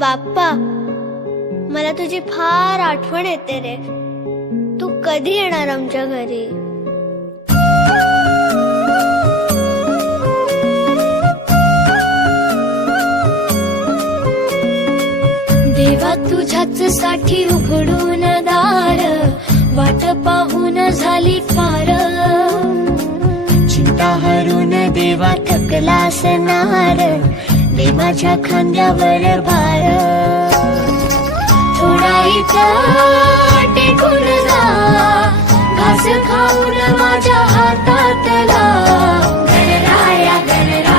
बाप्पा, मला तुझी फार आठवण येते रे. तू कधी येणार आमच्या घरी? देवा तुझ्याच साठी उघडून दार, वाट पाहून झाली फार. चिंता हरून देवा थकला असणार, दे माझ्या खांद्यावर भार. थोडा इथं टेकून जा, घास खाऊन माझ्या हातातला. गणराया गणराया